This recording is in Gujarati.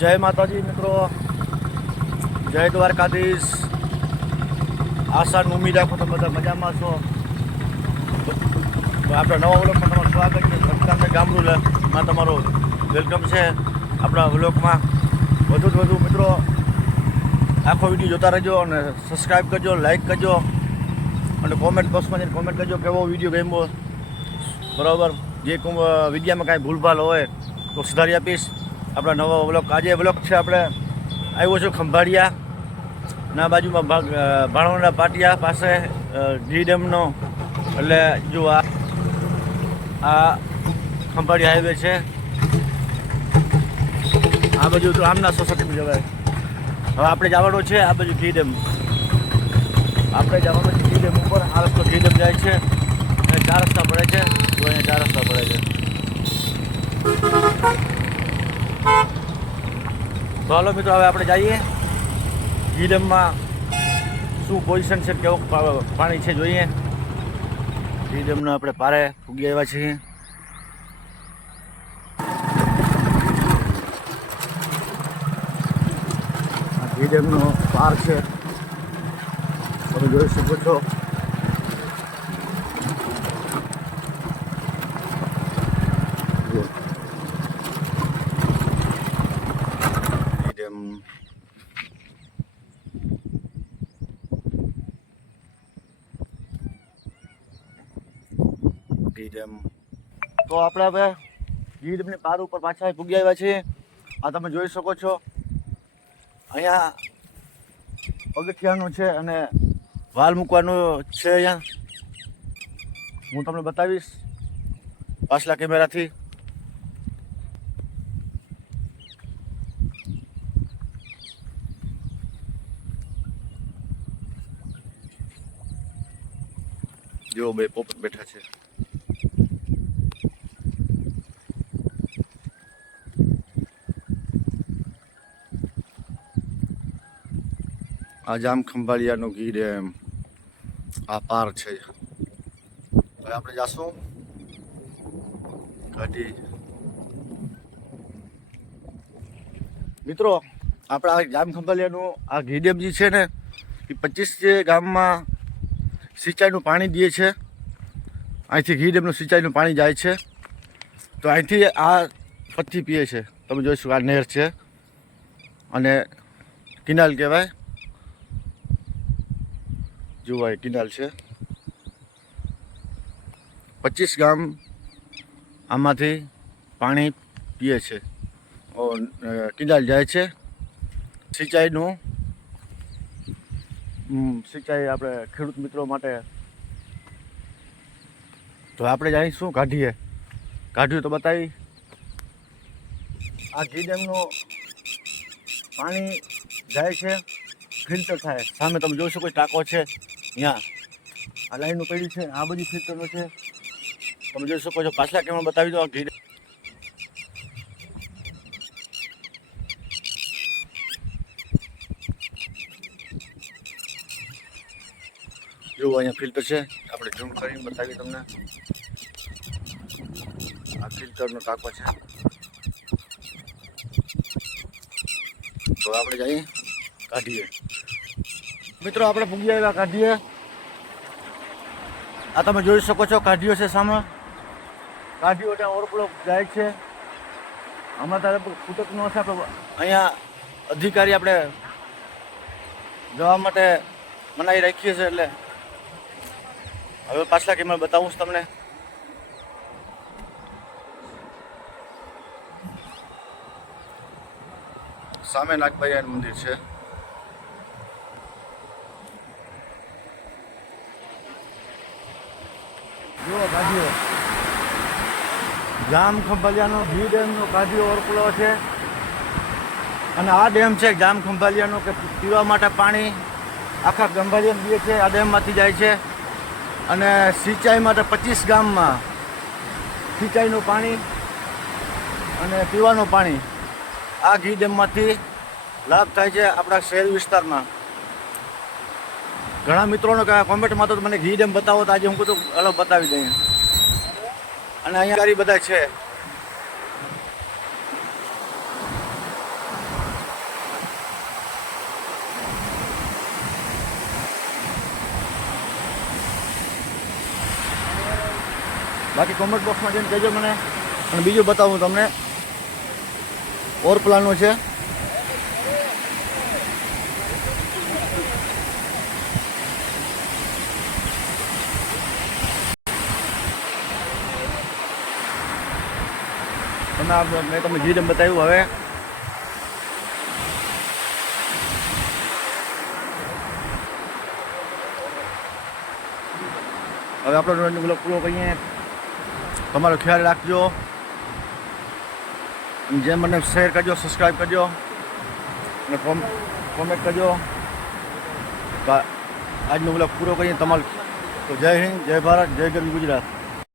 જય માતાજી મિત્રો. જય દ્વારકાધીશ. આશા ઉમ્મીદ રાખો તમે બધા મજામાં છો. આપણા નવા વ્લોગમાં તમારું સ્વાગત છે. ભક્તાને ગામડું તમારું વેલકમ છે આપણા વ્લોગમાં. વધુ જ વધુ મિત્રો, આખો વીડિયો જોતા રહેજો અને સબસ્ક્રાઈબ કરજો લાઈક કરજો અને કોમેન્ટ બોક્સમાં જઈને કોમેન્ટ કરજો કેવો વીડિયો ગમ્યો. બરાબર? જે વિડીયામાં કાંઈ ભૂલભાલ હોય તો સુધારી આપીશ. આપણા નવો બ્લોક. આજે બ્લોક છે આપણે આવ્યો છું ખંભાળિયા. ના બાજુમાં ભાગ ભાણવડા પાટિયા પાસે ડી ડેમનો. એટલે જો આ ખંભાળિયા હાઈવે છે. આ બાજુ તો આમના સોસાયટીમાં જવાય. હવે આપણે જવાનું છે આ બાજુ ઘી ડેમ. આપણે જવાનું છે ઘી ડેમ ઉપર. આ રસ્તો ઘી ડેમ જાય છે. ચાર રસ્તા પડે છે. તો અહીંયા ચાર રસ્તા પડે છે. તો મિત્રો, હવે આપણે જઈએ. ડેમમાં શું પોઝિશન છે કેવું પાણી છે જોઈએ. ડેમનો આપણે પારે ફૂગી આવ્યા છીએ. આ ડેમનો પાર છે. તમે જોઈ શકો છો. ડી ડેમ તો આપણે હવે ડી ડેમની પાર ઉપર પાછા પૂગી આવ્યા છીએ. આ તમે જોઈ શકો છો. અહીંયા પગથિયાનું છે અને વાલ મૂકવાનું છે અહીંયા. હું તમને બતાવીશ પાછલા કેમેરાથી. જો બે પોપટ બેઠા છે. આ જામ ખંભાળિયાનું ગીર એમ. આ પાર છે. હવે આપણે જાશું કાઢી મિત્રો, આપણા જામ ખંભાળિયાનું આ ઘી ડેમ જે છે ને, એ પચીસ ગામમાં સિંચાઈનું પાણી દે છે. અહીંથી ઘી ડેમનું સિંચાઈનું પાણી જાય છે. તો અહીંથી આ પથ્થી પીએ છે. તમે જોઈશું આ નહેર છે. અને કિનાલ કહેવાય. એ કિનાલ છે. પચીસ ગામ આમાંથી પાણી પીએ છે. કિનાલ જાય છે. સિંચાઈનું સિંચાઈ આપણે ખેડૂત મિત્રો માટે તો આપણે જાણી શું કાઢીએ? કાઢ્યું તો બતાવી. આ ડેમનું પાણી જાય છે. ફિલ્ટર થાય. સામે તમે જોઈ શકો ટાંકો છે, અહીંયા આ લાઈનનું પડ્યું છે, આ બધી ફિલ્ટરનું છે. તમે જોઈ શકો છો, પાછલા કેમાં બતાવી દો આ ઘી. જુઓ અહીંયા ફિલ્ટર છે. આપણે ઝૂમ કરીને બતાવીએ તમને. આ ફિલ્ટરનો ટાંકો છે. તો આપણે જઈએ, કાઢીએ. મિત્રો, આપણે પૂગી આવ્યા કાઢીએ. આ તમે જોઈ શકો છો, કાઢીઓ છે સામે. કાઢીઓ ત્યાં ઓવરફ્લો જાય છે. હમણાં તારે ફૂટકનો હશે આપણે અહીંયા અધિકારી આપણે જવા માટે મનાઈ રાખીએ છીએ, એટલે હવે પાછલા કેમેરા બતાવું છું તમને. સામે નાગભાઈ મંદિર છે. ગાડીઓ જામ ખંભાલિયાનો ઘી ડેમનો કાઢ્યો ઓરકલો છે. અને આ ડેમ છે જામ ખંભાલિયાનો કે પીવા માટે પાણી આખા ખંભાલિયા બી છે, આ ડેમમાંથી જાય છે. અને સિંચાઈ માટે પચીસ ગામમાં સિંચાઈનું પાણી અને પીવાનું પાણી આ ઘી ડેમમાંથી લાભ થાય છે આપણા શહેર વિસ્તારમાં. ઘણા મિત્રોનો કોમેન્ટમાં તો મને ઘી જેમ બતાવો તો આજે હું કીધું અલગ બતાવી દઈએ. અને અહીંયા ગાડી બધા છે. બાકી કોમેન્ટ બોક્સમાં જઈને કહેજો મને, અને બીજું બતાવું તમને. ઓર પ્લાનનું છે. આ મેં તમને જે બતાવ્યું હવે. હવે આપણો બ્લોગ પૂરો કરીએ. તમારો ખ્યાલ રાખજો. જેમ મને શેર કરજો સબસ્ક્રાઈબ કરજો. અને કોમ કોમેન્ટ કરજો. આજનો બ્લોગ પૂરો કરીએ. તમારો તો જય હિન્દ, જય ભારત, જય ગરવી ગુજરાત.